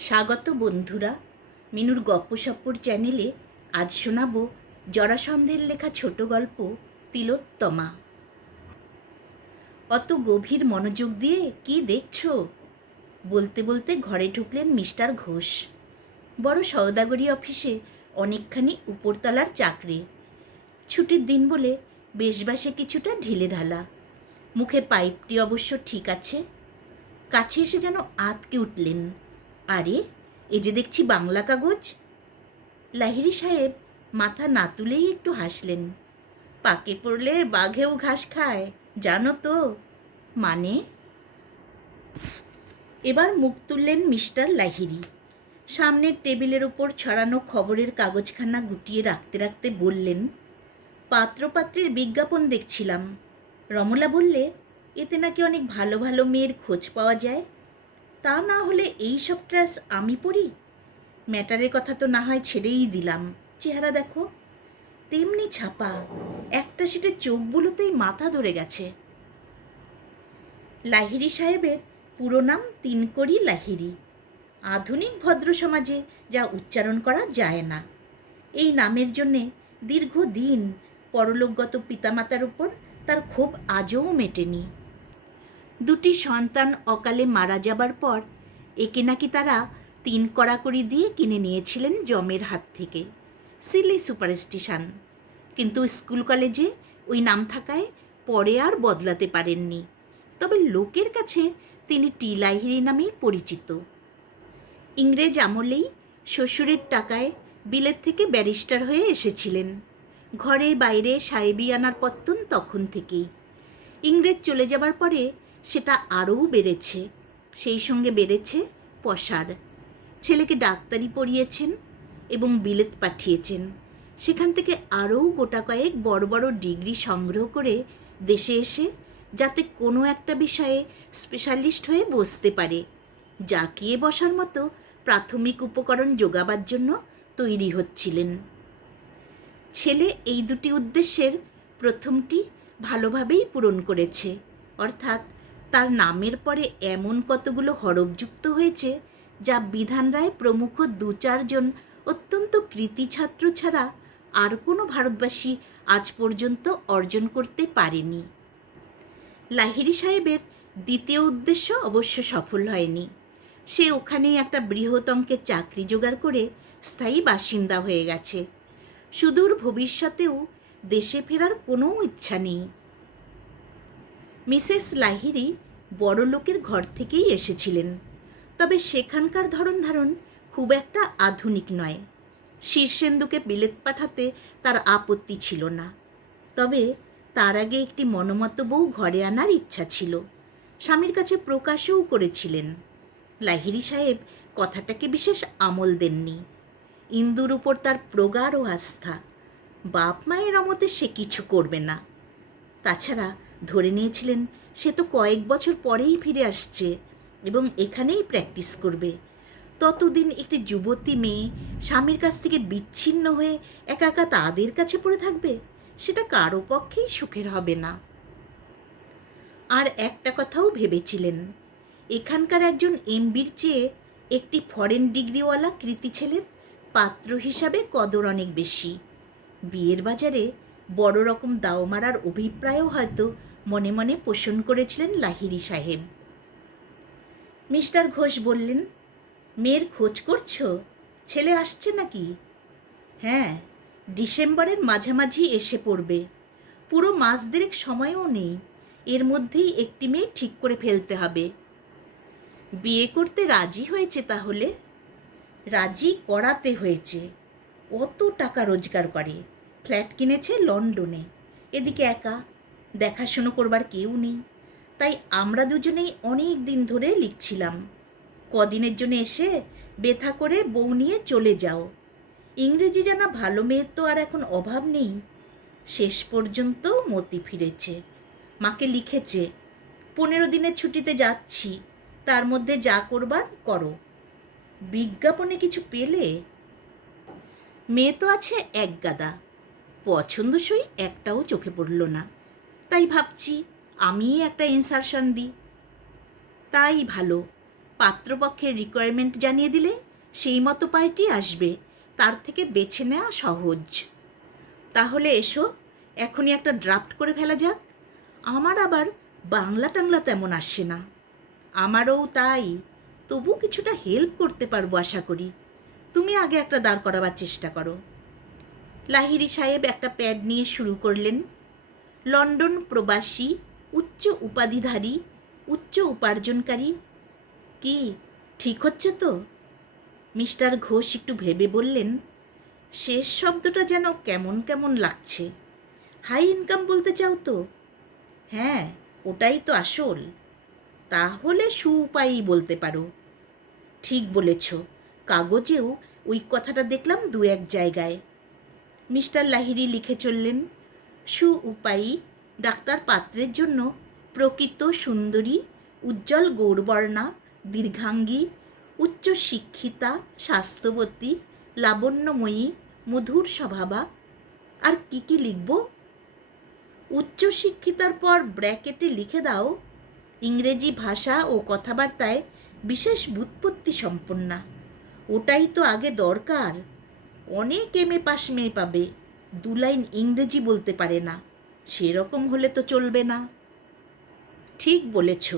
স্বাগত বন্ধুরা, মিনুর গপ্পসপ্পর চ্যানেলে আজ শোনাব জরাসন্ধের লেখা ছোট গল্প তিলোত্তমা। অত গভীর মনোযোগ দিয়ে কি দেখছ? বলতে বলতে ঘরে ঢুকলেন মিস্টার ঘোষ। বড় সওদাগরি অফিসে অনেকখানি উপরতলার চাকরি। ছুটির দিন বলে বেশবাসে কিছুটা ঢিলে ঢালা। মুখে পাইপটি অবশ্য ঠিক আছে। কাছে এসে যেন আতকে উঠলেন। আরে, এ যে দেখছি বাংলা কাগজ। লাহিরি সাহেব মাথা না তুলেই একটু হাসলেন। পাকে পড়লে বাঘেও ঘাস খায়, জানো তো। মানে? এবার মুখ তুললেন মিস্টার লাহিরি সামনের টেবিলের ওপর ছড়ানো খবরের কাগজখানা গুটিয়ে রাখতে রাখতে বললেন, পাত্রপাত্রের বিজ্ঞাপন দেখছিলাম। রমলা বললে, এতে নাকি অনেক ভালো ভালো মেয়ের খোঁজ পাওয়া যায়? তা না হলে এই সব ট্রাস আমি পড়ি? ম্যাটারের কথা তো না হয় ছেড়েই দিলাম। চেহারা দেখো। তেমনি ছাপা, একটা সেটা চোখ বুলোতেই মাথা ধরে গেছে। লাহিরি সাহেবের পুরো নাম তিনকড়ি লাহিরি আধুনিক ভদ্র সমাজে যা উচ্চারণ করা যায় না। এই নামের জন্যে দীর্ঘদিন পরলোকগত পিতামাতার উপর তার ক্ষোভ আজও মেটেনি। দুটি সন্তান অকালে মারা যাবার পর একে নাকি তারা তিন কড়াকড়ি দিয়ে কিনে নিয়েছিলেন জমের হাত থেকে, সিলি সুপারস্টিশন। কিন্তু স্কুল কলেজে ওই নাম থাকায় পরে আর বদলাতে পারেননি। তবে লোকের কাছে তিনি টি লাহিরি নামেই পরিচিত। ইংরেজ আমলেই শ্বশুরের টাকায় বিলেত থেকে ব্যারিস্টার হয়ে এসেছিলেন। ঘরে বাইরে সাহেবি আনার পত্তন তখন থেকেই। ইংরেজ চলে যাবার পরে সেটা আরও বেড়েছে। সেই সঙ্গে বেড়েছে পসার। ছেলেকে ডাক্তারি পড়িয়েছেন এবং বিলেত পাঠিয়েছেন। সেখান থেকে আরও গোটা কয়েক বড় বড় ডিগ্রি সংগ্রহ করে দেশে এসে যাতে কোনো একটা বিষয়ে স্পেশালিস্ট হয়ে বসতে পারে জাকিয়ে বসার মতো প্রাথমিক উপকরণ যোগাবার জন্য তৈরি হচ্ছিলেন। ছেলে এই দুটি উদ্দেশ্যের প্রথমটি ভালোভাবেই পূরণ করেছে, অর্থাৎ তার নামের পরে এমন কতগুলো হরফ যুক্ত হয়েছে যা বিধান রায় প্রমুখ দু চারজন অত্যন্ত কৃতি ছাত্র ছাড়া আর কোনো ভারতবাসী আজ পর্যন্ত অর্জন করতে পারেনি। লাহিরি সাহেবের দ্বিতীয় উদ্দেশ্য অবশ্য সফল হয়নি। সে ওখানেই একটা বৃহৎ অঙ্কের চাকরি জোগাড় করে স্থায়ী বাসিন্দা হয়ে গেছে। সুদূর ভবিষ্যতেও দেশে ফেরার কোনো ইচ্ছা নেই। মিসেস লাহিরি বড় লোকের ঘর থেকেই এসেছিলেন। তবে সেখানকার ধরন ধারণ খুব একটা আধুনিক নয়। শীর্ষেন্দুকে বিলেত পাঠাতে তার আপত্তি ছিল না। তবে তার আগে একটি মনোমত বউ ঘরে আনার ইচ্ছা ছিল। স্বামীর কাছে প্রকাশও করেছিলেন। লাহিরি সাহেব কথাটাকে বিশেষ আমল দেননি। ইন্দুর উপর তার প্রগাঢ় আস্থা। বাপ মায়ের অমতে সে কিছু করবে না। তাছাড়া ধরে নিয়েছিলেন, সে তো কয়েক বছর পরেই ফিরে আসছে এবং এখানেই প্র্যাকটিস করবে। ততদিন একটি যুবতী মেয়ে স্বামীর কাছ থেকে বিচ্ছিন্ন হয়ে একা একা তাদের কাছে পড়ে থাকবে, সেটা কারও পক্ষেই সুখের হবে না। আর একটা কথাও ভেবেছিলেন, এখানকার একজন এমবির চেয়ে একটি ফরেন ডিগ্রিওয়ালা কৃতি ছেলের পাত্র হিসাবে কদর অনেক বেশি। বিয়ের বাজারে বড় রকম দাও মারার অভিপ্রায়ও হয়তো মনে মনে পোষণ করেছিলেন লাহিরি সাহেব। মিস্টার ঘোষ বললেন, মেয়ের খোঁজ করছ? ছেলে আসছে নাকি? হ্যাঁ ডিসেম্বরের মাঝামাঝি এসে পড়বে। পুরো মাস দেড়েক সময়ও নেই। এর মধ্যেই একটি মেয়ে ঠিক করে ফেলতে হবে। বিয়ে করতে রাজি হয়েছে তাহলে? রাজি করাতে হয়েছে। অত টাকা রোজগার করে। ফ্ল্যাট কিনেছে লন্ডনে। এদিকে একা দেখাশুনো করবার কেউ নেই। তাই আমরা দুজনেই অনেক দিন ধরে লিখছিলাম। কদিনের জন্য এসে বেথা করে বউ নিয়ে চলে যাও। ইংরেজি জানা ভালো মেয়ের তো আর এখন অভাব নেই। শেষ পর্যন্ত মতি ফিরেছে। মাকে লিখেছে, পনেরো দিনের ছুটিতে যাচ্ছি, তার মধ্যে যা করবার করো। বিজ্ঞাপনে কিছু পেলে? মেয়ে তো আছে এক গাদা। পছন্দসই একটাও চোখে পড়ল না। তাই ভাবছি আমি একটা ইনসারশন দিই। তাই ভালো। পাত্রপক্ষের রিকোয়ারমেন্ট জানিয়ে দিলে সেই মতো পার্টি আসবে। তার থেকে বেছে নেওয়া সহজ। তাহলে এসো, এখনই একটা ড্রাফট করে ফেলা যাক। আমার আবার বাংলা টাংলা তেমন আসে না। আমারও তাই। তবু কিছুটা হেল্প করতে পারব আশা করি। তুমি আগে একটা দাঁড় করাবার চেষ্টা করো। লাহিরি সাহেব একটা প্যাড নিয়ে শুরু করলেন। লন্ডন প্রবাসী, উচ্চ উপাধিধারী, উচ্চ উপার্জনকারী। কি, ঠিক হচ্ছে তো? মিস্টার ঘোষ একটু ভেবে বললেন, শেষ শব্দটা যেন কেমন কেমন লাগছে। হাই ইনকাম বলতে চাও তো? হ্যাঁ ওটাই তো আসল। তাহলে সুউপায়ই বলতে পারো। ঠিক বলেছ, কাগজেও ওই কথাটা দেখলাম দু এক জায়গায়। মিস্টার লাহিরি লিখে চললেন সুউপায়ী ডাক্তার পাত্রের জন্য প্রকৃত সুন্দরী, উজ্জ্বল গৌরবর্ণা, দীর্ঘাঙ্গী উচ্চ শিক্ষিতা স্বাস্থ্যবতী, লাবণ্যময়ী, মধুর স্বভাবা। আর কি কি লিখব? উচ্চ শিক্ষিতার পর ব্র্যাকেটে লিখে দাও, ইংরেজি ভাষা ও কথাবার্তায় বিশেষ বুৎপত্তি সম্পন্না। ওটাই তো আগে দরকার। অনেক এম এ পাস মেয়ে পাবে। দু লাইন ইংরেজি বলতে পারে না, সেরকম হলে তো চলবে না। ঠিক বলেছ,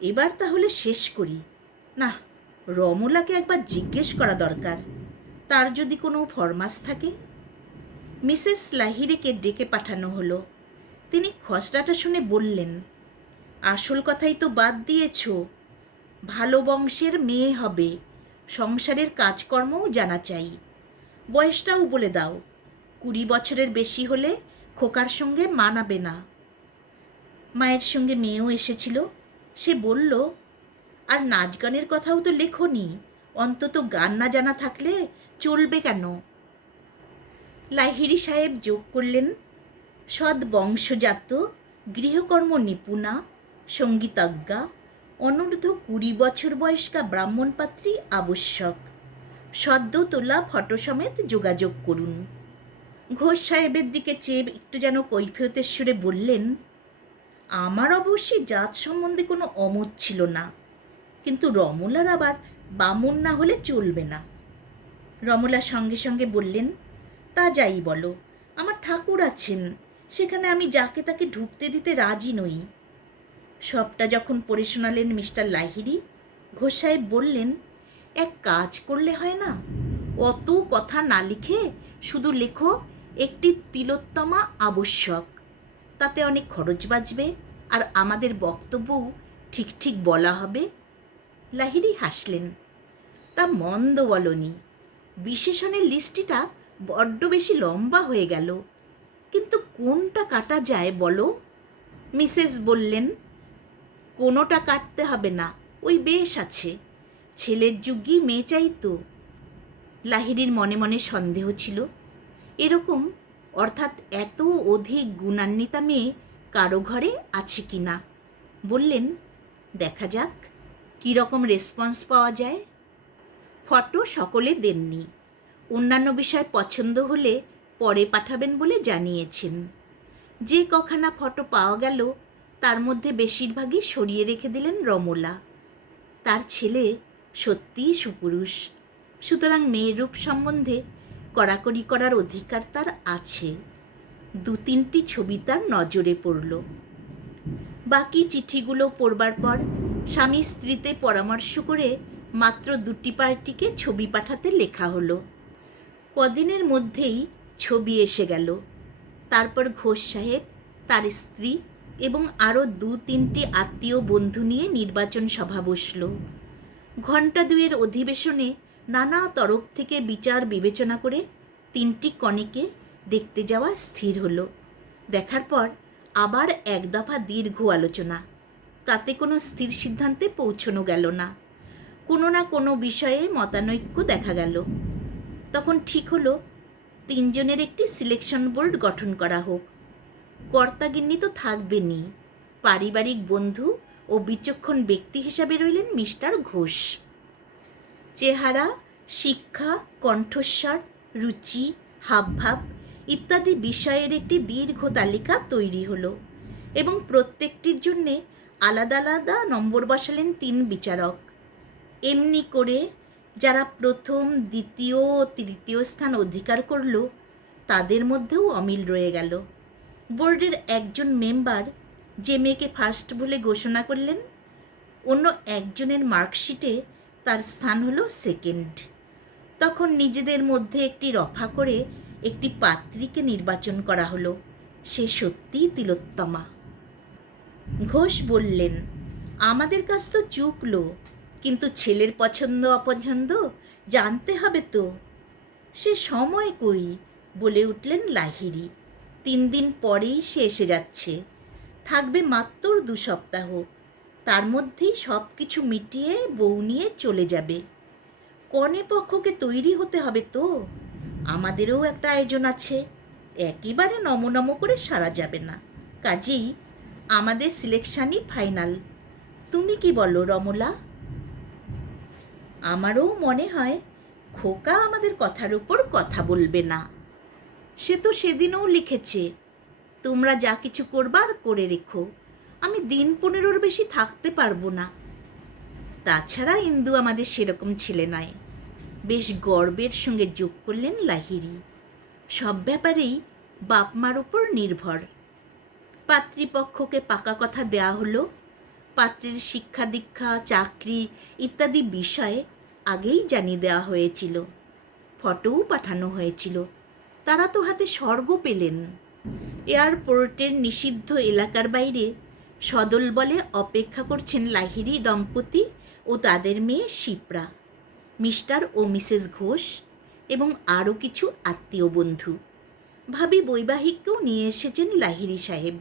এবার তাহলে শেষ করি। না রমলাকে একবার জিজ্ঞেস করা দরকার, তার যদি কোনো ফরমাস থাকে। মিসেস লাহিরেকে ডেকে পাঠানো হলো। তিনি খসড়াটা শুনে বললেন, আসল কথাই তো বাদ দিয়েছ, ভালো বংশের মেয়ে হবে, সংসারের কাজকর্মও জানা চাই। বয়সটাও বলে দাও কুড়ি বছরের বেশি হলে খোকার সঙ্গে মানাবে না। মায়ের সঙ্গে মেয়েও এসেছিল। সে বলল, আর নাচ গানের কথাও তো লেখনি অন্তত গান না জানা থাকলে চলবে কেন? লাহিরি সাহেব যোগ করলেন, সৎ বংশজাত, গৃহকর্ম নিপুণা, সঙ্গীতজ্ঞা, অনূর্ধ্ব কুড়ি বছর বয়স্কা ব্রাহ্মণ পাত্রী আবশ্যক। সদ্য তোলা ফটো সমেত যোগাযোগ করুন। ঘোষ সাহেবের দিকে চেয়ে একটু যেন কৈফিয়তের সুরে বললেন, আমার অবশ্যই জাত সম্বন্ধে কোনো অমত ছিল না, কিন্তু রমলার আবার বামুন না হলে চলবে না। রমলা সঙ্গে সঙ্গে বললেন, তা যাই বলো, আমার ঠাকুর আছেন, সেখানে আমি যাকে তাকে ঢুকতে দিতে রাজি নই। সবটা যখন পড়ে শোনালেন মিস্টার লাহিরি ঘোষ সাহেব বললেন, এক কাজ করলে হয় না, অত কথা না লিখে শুধু লেখো একটি তিলোত্তমা আবশ্যক। তাতে অনেক খরচ বাঁচবে আর আমাদের বক্তব্যও ঠিক ঠিক বলা হবে। লাহিরি হাসলেন, তা মন্দ বলনি। বিশেষণের লিস্টিটা বড্ড বেশি লম্বা হয়ে গেল। কিন্তু কোনটা কাটা যায় বলো? মিসেস বললেন, কোনোটা কাটতে হবে না, ওই বেশ আছে। ছেলের যুগই মেয়ে চাই তো। লাহিরির মনে মনে সন্দেহ ছিল। এরকম, অর্থাৎ এত অধিক গুণান্বিতা মেয়ে কারও ঘরে আছে কি না? বললেন, দেখা যাক, কী রকম রেসপন্স পাওয়া যায়। ফটো সকলে দেননি। অন্যান্য বিষয় পছন্দ হলে পরে পাঠাবেন বলে জানিয়েছেন। যে কখানা ফটো পাওয়া গেল, তার মধ্যে বেশিরভাগই সরিয়ে রেখে দিলেন রমলা। তার ছেলে সত্যিই সুপুরুষ। সুতরাং মেয়ের রূপ সম্বন্ধে কড়াকড়ি করার অধিকার তার আছে। দু তিনটি ছবি তার নজরে পড়ল। বাকি চিঠিগুলো পড়বার পর স্বামী স্ত্রীতে পরামর্শ করে মাত্র দুটি পার্টিকে ছবি পাঠাতে লেখা হলো। কদিনের মধ্যেই ছবি এসে গেল। তারপর ঘোষ সাহেব, তার স্ত্রী এবং আরও দু তিনটি আত্মীয় বন্ধু নিয়ে নির্বাচন সভা বসল। ঘণ্টা দুয়ের অধিবেশনে নানা তরফ থেকে বিচার বিবেচনা করে তিনটি কনেকে দেখতে যাওয়া স্থির হলো। দেখার পর আবার এক দফা দীর্ঘ আলোচনা। তাতে কোনো স্থির সিদ্ধান্তে পৌঁছনো গেল না। কোনো না কোনো বিষয়ে মতানৈক্য দেখা গেল। তখন ঠিক হলো, তিনজনের একটি সিলেকশন বোর্ড গঠন করা হোক। কর্তাগিন্নি তো থাকবেনই। পারিবারিক বন্ধু ও বিচক্ষণ ব্যক্তি হিসাবে রইলেন মিস্টার ঘোষ। চেহারা, শিক্ষা, কণ্ঠস্বর, রুচি, হাবভাব ইত্যাদি বিষয়ের একটি দীর্ঘ তালিকা তৈরি হলো এবং প্রত্যেকটির জন্যে আলাদা আলাদা নম্বর বসালেন তিন বিচারক। এমনি করে যারা প্রথম, দ্বিতীয় তৃতীয় স্থান অধিকার করল, তাদের মধ্যেও অমিল রয়ে গেল। বোর্ডের একজন মেম্বার যে মেয়েকে ফার্স্ট বলে ঘোষণা করলেন, অন্য একজনের মার্কশিটে তার স্থান হলো সেকেন্ড তখন নিজেদের মধ্যে একটি রফা করে একটি পাত্রীকে নির্বাচন করা হলো। সে সত্যিই তিলোত্তমা। ঘোষ বললেন, আমাদের কাছ তো চুকলো, কিন্তু ছেলের পছন্দ অপছন্দ জানতে হবে তো। সে সময় কই? বলে উঠলেন লাহিরি তিন দিন পরেই সে এসে যাচ্ছে। থাকবে মাত্র দু সপ্তাহ। তার মধ্যেই সব কিছু মিটিয়ে বউ নিয়ে চলে যাবে। কনে পক্ষকে তৈরি হতে হবে তো। আমাদেরও একটা আয়োজন আছে। একেবারে নমনম করে সারা যাবে না। কাজেই আমাদের সিলেকশানই ফাইনাল। তুমি কি বলো, রমলা? আমারও মনে হয় খোকা আমাদের কথার উপর কথা বলবে না। সে তো সেদিনও লিখেছে, তোমরা যা কিছু করবার করে রেখো। আমি দিন পনেরোর বেশি থাকতে পারব না। তাছাড়া ইন্দু আমাদের সেরকম ছেলে নয়। বেশ গর্বের সঙ্গে যোগ করলেন লাহিরি সব ব্যাপারেই বাপ মার উপর নির্ভর। পাত্রীপক্ষকে পাকা কথা দেয়া হলো, পাত্রের শিক্ষা দীক্ষা, চাকরি ইত্যাদি বিষয়ে আগেই জানিয়ে দেওয়া হয়েছিল। ফটোও পাঠানো হয়েছিল। তারা তো হাতে স্বর্গ পেলেন। এয়ারপোর্টের নিষিদ্ধ এলাকার বাইরে সদল বলে অপেক্ষা করছেন লাহিরি দম্পতি ও তাদের মেয়ে শিপ্রা। মিস্টার ও মিসেস ঘোষ এবং আরও কিছু আত্মীয় বন্ধু। ভাবি বৈবাহিককেও নিয়ে এসেছেন লাহিরি সাহেব।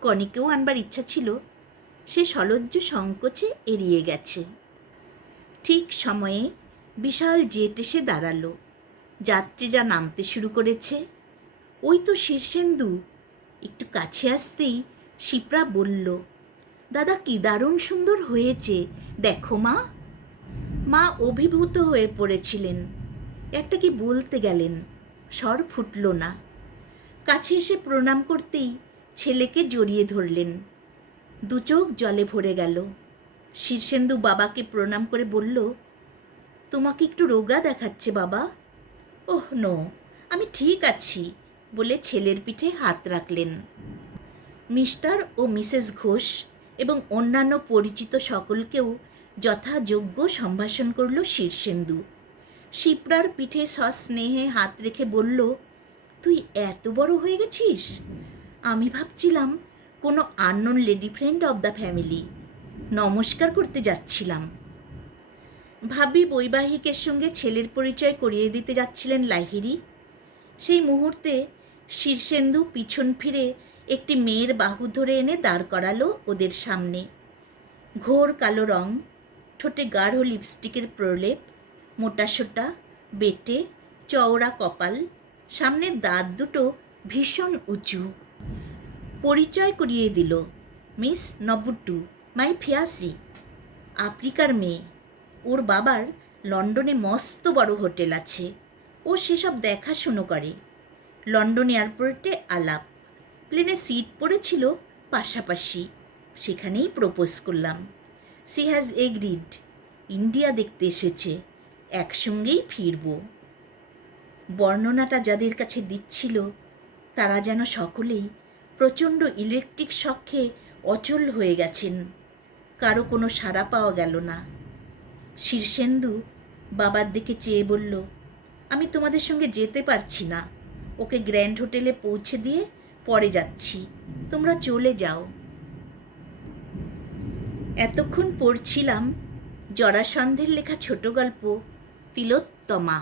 কনিকেও আনবার ইচ্ছা ছিল। সে সলজ্জ সংকোচে এড়িয়ে গেছে। ঠিক সময়ে বিশাল জেট এসে দাঁড়াল। যাত্রীরা নামতে শুরু করেছে। ওই তো শীর্ষেন্দু একটু কাছে আসতেই শিপ্রা বলল, দাদা, কি দারুণ সুন্দর হয়েছে। দেখো মা। মা অভিভূত হয়ে পড়েছিলেন। একটা কি বলতে গেলেন, স্বর ফুটল না। কাছে এসে প্রণাম করতেই ছেলেকে জড়িয়ে ধরলেন। দু চোখ জলে ভরে গেল। শীর্ষেন্দু বাবাকে প্রণাম করে বলল, তোমাকে একটু রোগা দেখাচ্ছে বাবা। ওহ, নো, আমি ঠিক আছি, বলে ছেলের পিঠে হাত রাখলেন। মিস্টার ও মিসেস ঘোষ এবং অন্যান্য পরিচিত সকলকেও যথাযোগ্য সম্ভাষণ করল শীর্ষেন্দু। শিপ্রার পিঠে সস্নেহে হাত রেখে বলল, তুই এত বড় হয়ে গেছিস? আমি ভাবছিলাম কোনো unknown lady friend of the family নমস্কার করতে যাচ্ছিলাম। ভাবি বৈবাহিকের সঙ্গে ছেলের পরিচয় করিয়ে দিতে যাচ্ছিলেন লাহিরি সেই মুহূর্তে শীর্ষেন্দু পিছন ফিরে একটি মেয়ের বাহু ধরে এনে দাঁড় করালো ওদের সামনে। ঘোর কালো রং, ঠোঁটে গাঢ় লিপস্টিকের প্রলেপ মোটাসোটা বেটে, চওড়া কপাল সামনের দাঁত দুটো ভীষণ উঁচু। পরিচয় করিয়ে দিল, মিস নবুট্টু, মাই ফিয়াসি, আফ্রিকার মেয়ে। ওর বাবার লন্ডনে মস্ত বড় হোটেল আছে। ও সেসব দেখাশুনো করে। লন্ডন এয়ারপোর্টে আলাপ। প্লেনে সিট পড়েছিল পাশাপাশি। সেখানেই প্রপোজ করলাম। সি হ্যাজ এগ্রিড ইন্ডিয়া দেখতে এসেছে। একসঙ্গেই ফিরব। বর্ণনাটা যাদের কাছে দিচ্ছিল, তারা যেন সকলেই প্রচণ্ড ইলেকট্রিক শখে অচল হয়ে গেছেন। কারও কোনো সাড়া পাওয়া গেল না। শীর্ষেন্দু বাবার দিকে চেয়ে বলল, আমি তোমাদের সঙ্গে যেতে পারছি না। ওকে গ্র্যান্ড হোটেলে পৌঁছে দিয়ে পরে যাচ্ছি। তোমরা চলে যাও। এতক্ষণ পড়ছিলাম জরাসন্ধের লেখা ছোট গল্প তিলোত্তমা।